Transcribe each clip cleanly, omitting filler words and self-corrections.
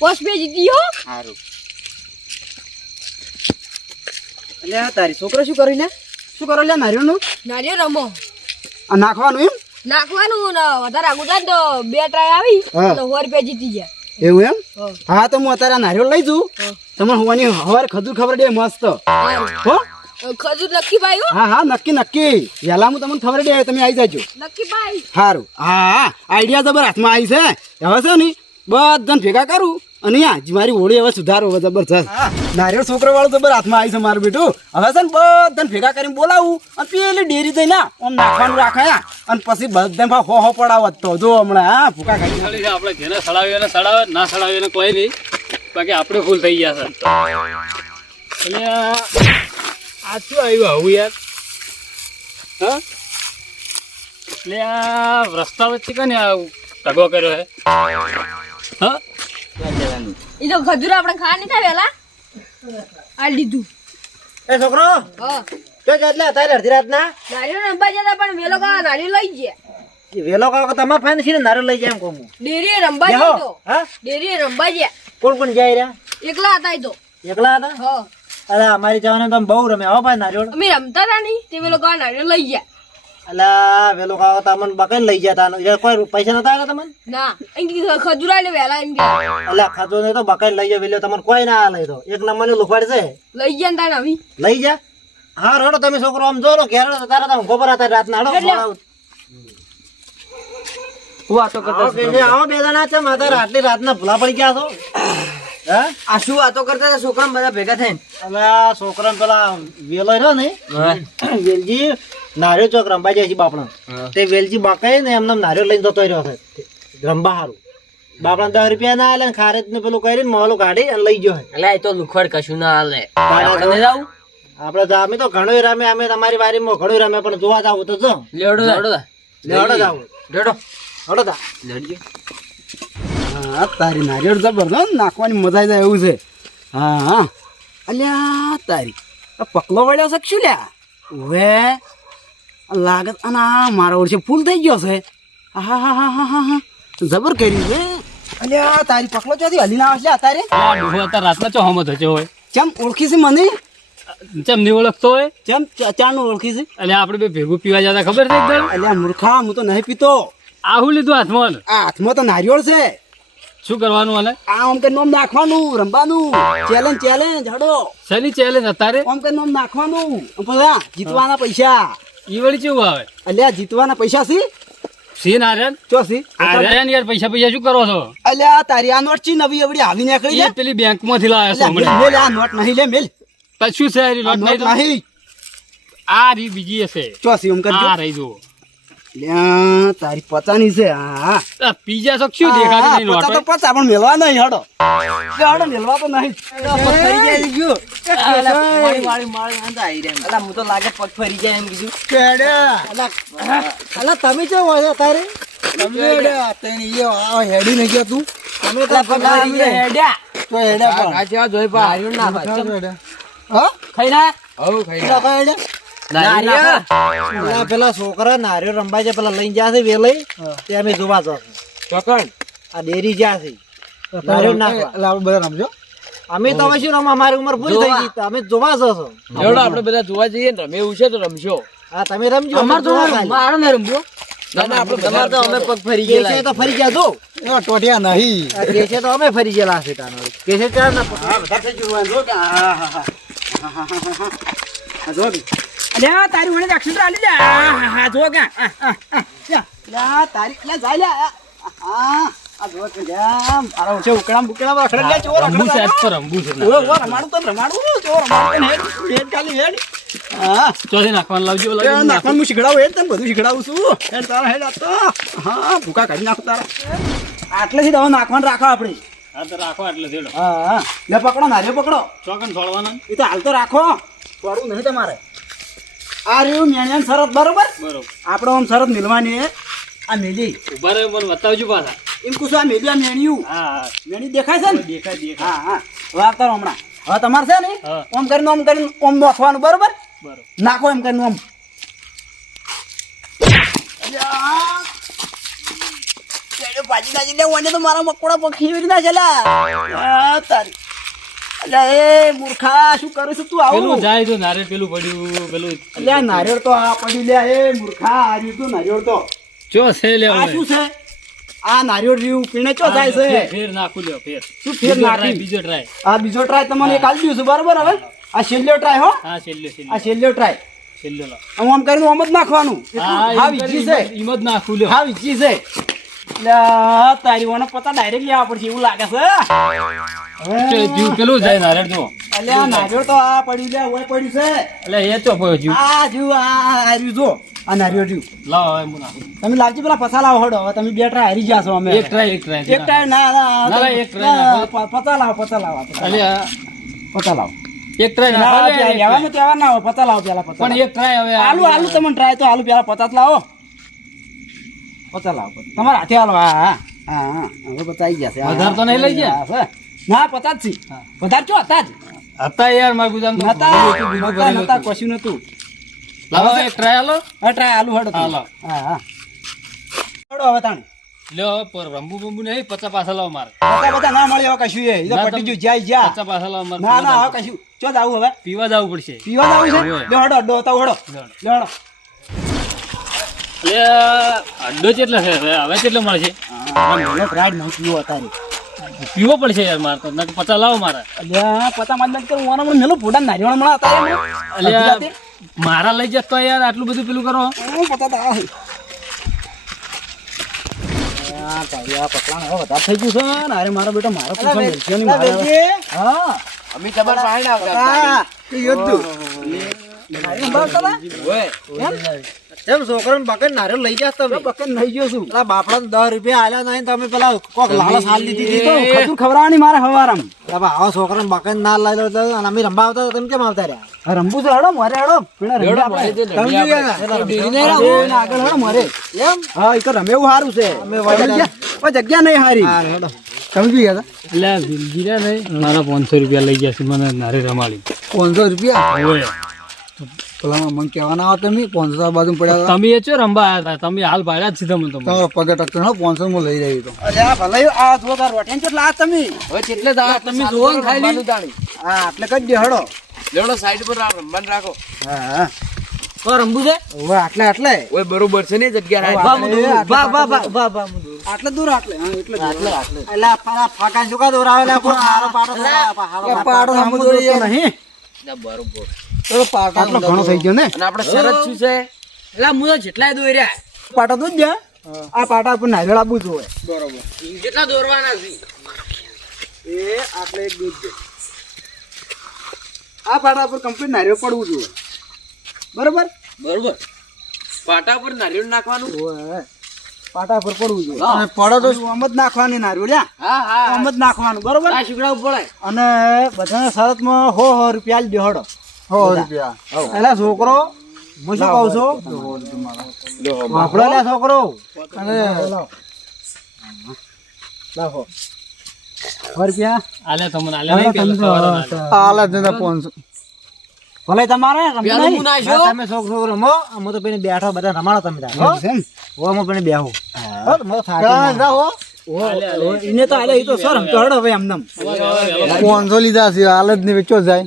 Post pay જીતી હો. સારું. એટલે તારી છોકરો શું કરી લે? શું કરો લે નારિયેળનું? નારિયેળ રમો આ નાખવાનું એમ? નાખવાનું ને વધારે આગળ જાય ને તો 2 ટ્રાય આવી હા. તો 100 રૂપિયા જીતી જાય. એવું એમ? હા. હા તો હું અત્યારે આ નારિયેળ લઈ જઉં. તમને હોવાની હવારે ખજૂર ખબર દે મસ્ત. હો? ખજૂર નક્કી ભાઈ હો. હા નક્કી નક્કી. વહેલા હું તમને ખબર દે તમે આવી જાજો. નક્કી ભાઈ. સારું. હા આઈડિયા જબર હાથમાં આવી છે. હવે છે ને બધાને ભેગા કરું અને મારી હોળી હવે સુધારો જબરજસ્ત. નારિયેળ છોકરો વાળું જબર હાથમાં આવી છે મારું બેટું. હવે છે ને બધાને ભેગા કરીને બોલાવું અને પેલી ડેરી થઈને આમ નાખવાનું રાખાયા અને પછી બધા હો પડાવત તો જો હમણાં હા ભૂકા ખાઈ આપણે જેને સડાવીએ ને સડાવે ના સડાવીએ ને કોઈ નહીં બાકી આપણે ફૂલ થઈ ગયા છે. એટલે આ શું આવ્યું આવું યાર? હા એટલે આ રસ્તા વચ્ચે કને આ ટગો કર્યો હે? હા એ તો ખજૂર આપણે ખા નહીં થાય વેલા આ લીધું. એ છોકરો હા તો એટલે અત્યારે અડધી રાતના નારિયેળ રમવા જતા પણ વેલો કા નારિયેળ લઈ ગયા. વેલો કાકો તમારે ફાઈન છે ને નારિયેળ લઈ જાય એમ કહું ડેરીએ રમવા જાય તો હા ડેરીએ રમવા ગયા. કોણ કોણ જાય રહ્યા? એકલા હતા એ તો. એકલા હતા? હા અરે અમારી જવાને તમે બહુ રમે હો ભાઈ નારિયેળ. અમે રમતા હતા નહીં તે વેલો કા નારિયેળ લઈ ગયા. અલા વેલો કાકો તમને બકન લઈ જતા કોઈ પૈસા નતા આવ્યા તમને? ના અહીં ખજૂર આલે વેલા એમ કે અલા ખાતો નહીં તો બકન લઈ જાય વેલો તમને કોઈ ના લઈ તો એક નંબર લુખવાડ છે લઈ ગયા ને તાને આવી લઈ જા. હા રોડો તમે છોકરો આમ જો ઘેર તારા તમે ખબર હતા રાત ના વાતો કરતા આવો બે જણા છે માતા આટલી રાતના ભૂલા પડી ગયા છો. હે આ શું વાતો કરતા હતા છોકરા બધા ભેગા થઈને? હવે આ છોકરા પેલા વેલો રહ્યો ને વેલજી નારિયેળ ચોક રંબા જાય છે બાપણા તે વેલજી બાકાય ને એમને નારિયેળ લઈને જતો રહ્યો છે રંબા હારું. બાપડા 10 રૂપિયા ના આલે ખારેજ ને પેલું કરીને મોલું કાઢી અને લઈ ગયો. એટલે એ તો લુખડ કશું ના હાલે. આપડે અમે તો ઘણું રમે અમે તમારી વારીમાં ઘણું રમે પણ જોવા જાવ તો જો લેવડો જાવ હા તારી નારિયેળ જબરદસ્ત નાખવાની મજા આવી જાય એવું છે. હા અલ્યા તારી પકલો વળ્યો છે શું લ્યા હવે લાગત અને મારા વર્ષે ફૂલ થઈ ગયો છે. હા જબર કર્યું છે. અલ્યા તારી પકલો ચોથી હલી ના આવશે તારે અત્યારે રાતના ચો હમત હશે હોય ચમ ઓળખી છે મને? ચમ નહીં ઓળખતો હોય? ચમ ચાનું ઓળખી છે? એટલે આપણે બે ભેગું પીવા જતા ખબર છે એકદમ? અલ્યા મૂર્ખા હું તો નહીં પીતો. આવું લીધું હાથમાં? આ હાથમાં તો નારિયેળ છે. શું કરવાનું હાલે? આ આમ કે નોમ નાખવાનું રમવાનું ચેલેન્જ હડો શેની ચેલેન્જ અત્યારે? આમ કે નોમ નાખવાનું પેલા જીતવાના પૈસા. ઈ વળી કેવું આવે? અલ્યા જીતવાના પૈસા સી સી નારાયણ ચોસી આર્યન યાર પૈસા શું કરો છો? અલ્યા તારી આ નોટ ચી નવી એવડી આવી નીકળી એ પેલી બેંક માંથી લાવ્યા છો હમણાં. મેલ આ નોટ નહીં લે મેલ શું છે આ નોટ નહીં તો? નહીં આ રી બીજી હશે. ચોસી એમ કરજો. આ રહી જો અલ્યા તારી પચાની છે. હા આ પીઝા શોખ શું દેખાતું નહીં નોટ? પચા તો પચા પણ મેલવા નહીં હડો હડો મેલવા તો નહીં. હું તો લાગે પગ ફરી જાય એમ કીધું. અલા તમે કેમ હોય તારે હેડી નહીં ગયો તું તમે તો હેડ્યા જોઈ પા પેલા છોકરા નારિયેળ રંબા છે પેલા લઈને જ્યાં છે વેલઈ તે અમે જોવા છો આ ડેરી જ્યાં છે નારિયેળ નાખવા બધા રમજો. અમે તો હવે શું રમવા અમારી ઉંમર પૂરી થઈ ગઈ અમે જોવા છો આપડે બધા જોવા જઈએ ને રમે એવું છે તો રમશો. હા તમે રમજો અમાર તો મારો ને રમજો. તમારે તો અમે પગ ફરી કેસે ગયા તો ફરી ગયા જો ટોટિયા નહીં કેસે તો અમે ફરી ગયેલા છે તાનો કેસે ચાર ના હા બધા થઈ ગયું જો કે હા જો અલે તારી મને એક્શન આલી લે હા જો કે લા તારી લે જાય લે હા આ જો કે જામ આરો છે ઉકળામ બુકળામ રખડ લે ચોર રંબુ સાહેબ પર રંબુ છે. ઓ રમાડું તો રમાડું ચોર રમાડું હેડ ખાલી હેડ હા ચોથી નાખવાનું લાવજો નાખવાનું હું શીખડાવું હેડ તને બધું શીખડાવું છું હેડ તારા હેડ આપતો હા ભૂકા કાઢી નાખો તારા આટલેથી દવા નાખવાનું રાખો આપણે. હા તો રાખો એટલે થેડો. હા લે પકડો નારિયેળ પકડો ચોકન છોડવાના એ તો હાલ તો રાખો છોડવું નહીં તમારે. આ રહ્યું મેણિયાની શરત બરોબર આપણે આમ શરત મિલવાની આ મેલી ઉભા રહે મને બતાવજો પાછા. એમ કુશું આ મેલી આ મેણિયું હા મેણી દેખાય છે ને દેખાય હા હા વાર્તા હમણાં હવે તમારે છે ને હા. ઓમ કરીને ઓમ નાખવાનું બરોબર નાખો એમ કરીને ઓમ પાછી નાખી દે ઓને તો મારા મકોડા પખી એવી ના છેલા આ તારી અલ્યા એ મૂર્ખા શું કરું છું તું પેલું આવું જાય તો નારે પેલું પડ્યું પેલું અલ્યા નારિયેળ તો આ પડ્યું લ્યા એ મૂર્ખા આ રહ્યું તું નારિયેળ તો ચો છે લે આ શું છે આ નારિયેળ રહ્યું પીણે ચો જાય છે ફેર નાખું લ્યો ફેર શું ફેર નાખી બીજો ટ્રાય આ બીજો ટ્રાય તમને એક આલી દઉં છું બરાબર હવે આ છેલ્લો ટ્રાય હો હા છેલ્લો આ છેલ્લો ટ્રાય છેલ્લો લા હું આમ કરીને આમ જ નાખવાનું હા વીજી છે ઈમત નાખું લ્યો હા વીજી છે અલ્યા તારી ઓને પતા ડાયરેક્ટ લેવા પડશે એવું લાગે છે જીવ પેલું જાય નારેડ તો અલ્યા નારિયેળ તો આ પડ્યું લે ઓય પડ્યું છે એટલે એ તો પડ્યો જીવ આ જીવ આ હાર્યું જો આ નારિયેળ જીવ લાવો હવે હું નાખું તમે લાવજો પેલા પસા લાવો હડો હવે તમે બે ટ્રાય હારી ગયા છો અમે એક ટ્રાય એક ટ્રાય ના ના ના, એક try નાખો. પતા લાવો પતા લાવો અલે પતા લાવો એક ટ્રાય ના, નાખો ત્યાં લેવાનું તેવા ના હોય પતા લાવો પેલા પતા પણ એક ટ્રાય હવે આલુ આલુ તમે ટ્રાય તો આલુ પેલા પતા જ લાવો પતા લાવો પતા. તમારા હાથે આલો હા હા હા હા હવે પતા આવી ગયા છે હા, વધારે તો નહીં લઈ ગયા? હા, છે. ના પતા જ છે વધારે ચો હતા જ હતા યાર મારા ગુદામ તો નતા નતા કશું નતું લાવો એક ટ્રાય હાલો હા ટ્રાય આલુ હડો તમે. હાલો. હા હા હડો હવે તાણ લ્યો પર રંબુ બંબુ નહીં 50 પાછા લાવો મારે બધા ના મળે હવે કશું એ તો ના, પટી તમે- ગયું જાય જા 50 પાછા લાવો મારે ના ના હવે કશું ચો જાવું હવે પીવા જવું પડશે પીવા જાવું છે હોય. લે હડો અડ્ડો તો હડો લે હડો એટલે અડ્ડો કેટલા છે હવે કેટલો મળશે રાઈડ નહીં પીવો તારી પીવો પડશે યાર મારે તો નકર 50 લાવો મારે અલ્યા પતા માં તો ઓના મને મેલો ફોડા નારિયેળ મળા હતા અલ્યા મારા લઈ જતો યાર આટલું બધું પેલું કરો પતા તા આ તારી આ પકલાણ હવે વધારે થઈ ગયું છે ને અરે મારો બેટો મારો પૂછો મેલશે નહીં મારે હવે. હા અમે તમાર પાસે હા કે યોદ્ધુ નારિયેળ બાર તલા એમ છોકરાને બકન નારિયેળ લઈ ગયા તમે બકન નહીં ગયો છું પેલા બાપડા 10 રૂપિયા આલ્યા નહીં તમે પેલા કોક લાલચ હાલ દીધી તો હતી ખજૂર ખવડાવવાની મારે હવારમ આવા છોકરાને બકન ના લઈ લો તો અને અમે રંબા આવતા તમે કેમ આવતા રહ્યા રંબુ છે હડો મરે હડો પીણા રંબી આપણે આગળ હડો મરે એમ હા એક રમે એવું સારું છે અમે વળી જગ્યા નહીં હારી હેડો તમે બી ગયા એટલે ગીરા નહીં મારા 500 રૂપિયા લઈ ગયા છે મને નારે રમાડી 500 રૂપિયા ઓય પેલા મને કહેવાના આવો તમે 500 બાજુ પડ્યા તમે એ ચો રંબા આયા હતા તમે હાલ ભાડ્યા જ છે તમે તમારો પગે ટક્કર હો 500 માં લઈ રહી તો અરે આ ભલે આ જો તાર રોટેન કેટલા આ તમે હવે કેટલે દા તમે જોવો ને ખાલી હા એટલે કઈ દે હડો લેડો સાઈડ પર રંબાન રાખો હા હા તો રંબુ છે હવે આટલે ઓય બરોબર છે ને જગ્યા આટલે દૂર આટલે હા એટલે આટલે આટલે એટલે આ ફાકા સુકા દોરાવેલા પણ હારો પાડો પાડો હમ દોરી નહીં બરોબર તો પાટો આટલો ઘણો થઈ ગયો ને અને આપણે શરત શું છે એટલે હું તો જેટલાય દોર્યા પાટો દૂધ દે આ પાટા પર નારિયેળ આપવું જોઈએ બરોબર જેટલા દોરવાના છે એ આટલે એક દૂધ દે આ પાટા પર કમ્પ્લીટ નારિયેળ પડવું જોઈએ બરોબર બરોબર પાટા પર નારિયેળ નાખવાનું ઓય પાટા પર પડવું જોઈએ અને પડો તો આમ જ નાખવાની નારિયેળ હા હા આમ જ નાખવાનું બરોબર આ શીકડા પડે અને બધાના શરતમાં 100 રૂપિયા આલી દેહડો 100 રૂપિયા એટલે છોકરો હું શું કહું છું આપણો લે છોકરો અને લાવો 100 રૂપિયા આલે તમને આલે નહીં કે આલા દેના 500 ભલે તમારે રમવું નહીં નાખ્યો તમે છોકરો રમો અમે તો પેલી બેઠો બધા રમાડો તમે તાર હો હો અમે પેલી બેહો હો તો મને થાકી ના હો એને તો આલે ઈ તો સર રમતો હડો હવે એમનેમ 500 લીધા છે હાલ જ ને વેચો જાય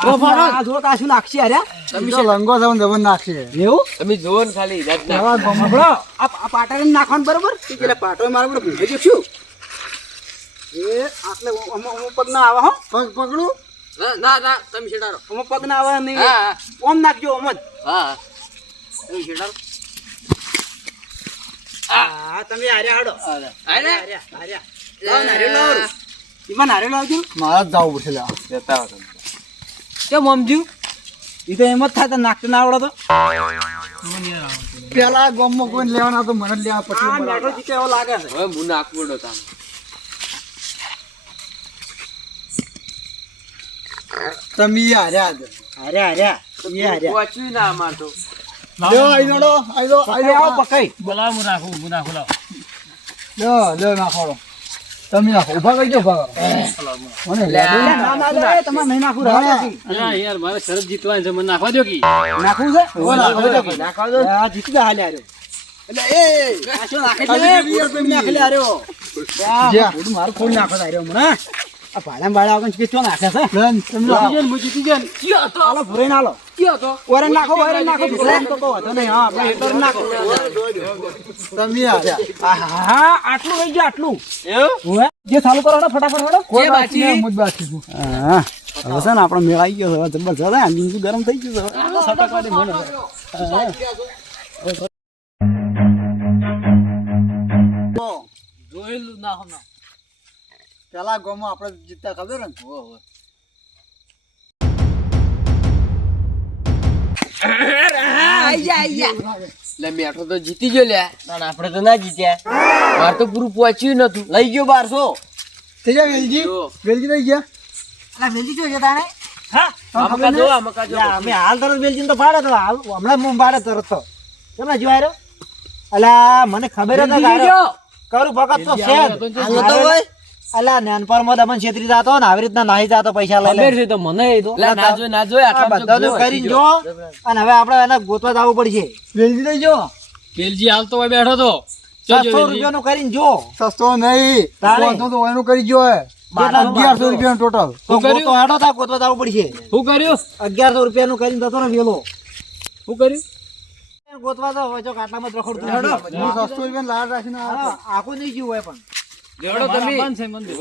આ જો કાશું નાખશી અરે તમે લંગો જાવ દબન નાખશે એવું તમે જોવો ને ખાલી રાત આવા ગમબડો આ પાટાને નાખવાનું બરોબર કે પેલા પાટો મારા બડો ભૂખે જશું એ આટલે અમો પગ ના આવે હો પગ પકડું ના ના તમે છેડારો અમો પગ ના આવે નહીં હા ઓમ નાખજો ઓમ જ હા તમે છેડારો હા તમે આર્યા હડો આરે આર્યા લાવ નારિયેળ લાવ ઈમાં નારિયેળ લાવજો મારા જાવ પડશે લા લેતા આવો કેમ સમજ્યું ઈ તો એમ જ થાય તો નાખતો ના આવડે તો પેલા ગોમમાં કોઈ લેવાના તો મને જ લેવા આ મેઠો જીકે એવો લાગે છે હવે હું નાખવું પડો તમે તમે હાર્યા આર્યા એ આર્યા પહોંચ્યું ના અમાર તો લ્યો, પકડી આવો પકઈ બોલાવો હું નાખું લાવો લ્યો નાખો તમે નાખો ઉભા કરી દો ઉભા કરો મને ના ના લે તમારે નહીં નાખું રહે અલ્યા યાર મારે શરત જીતવાની છે મને નાખવા દો કી નાખવું છે નાખો દો આ જીતી દા હાલ્યા રે મારું ફોન નાખો તાર્યો હમણાં આ ભાડા ભાડા આગળ કે ચો નાખે છે હાલો ભૂરાઈને હાલો ઓરણ નાખો ભૂરાઈને તો કહો હતો નહીં હા આપણે હેટર નાખો તમે હા આટલું રહી ગયું આટલું ઓવે જે ચાલુ કરો ને ફટાફટ હડો કોઈ બાકી મુજ બાકી હા હવે છે ને આપણો મેળ આવી ગયો હવે જબરજસ્ત આ જિંદગી ગરમ થઈ ગયું છે સટાકાડી મને જોયેલું ના હો ના પેલા ગોમાં આપણે જીતતા ખબર ને મેઠો તો જીતી ગયો લ્યા પણ આપણે તો ના જીત્યા માર તો પૂરું પહોંચ્યું નતું લઈ ગયો 1200 થઈ જાય વેલજી થઈ ગયા અલા વેલજી જો છે તાણે અમે હાલ તરત વેલજી તો પાડે તો હાલ હમણાં હું પાડે તરત તો તમે જો આરો અલા મને ખબર જ ના કરું ફકત તો છે અલા નાનપણ માં દમન છેતરી જાતો ને આવી રીતના નાહી જાતો પૈસા લઈ લે તો મને તો ના જોઈ આટલા બધું કરીને જો અને હવે આપણે એને ગોતવા જવું પડશે વેલજી લઈ જો વેલજી હાલ તો અહીં બેઠો તો 700 રૂપિયાનું કરીને જો સસ્તો નહીં તો એનું કરી જો 1100 રૂપિયા ટોટલ તો ગોતો હેડો તા ગોતવા જવું પડશે શું કર્યું 1100 રૂપિયાનું કરીને જતો ને વેલો શું કર્યું ગોતવા જાવ હોય તો કાટલામાં જ રખડતું હું નથી. 600 રૂપિયા લાડ રાખીને હા, આખું નહીં જીવ હોય પણ મારા બંધ છે મંદિર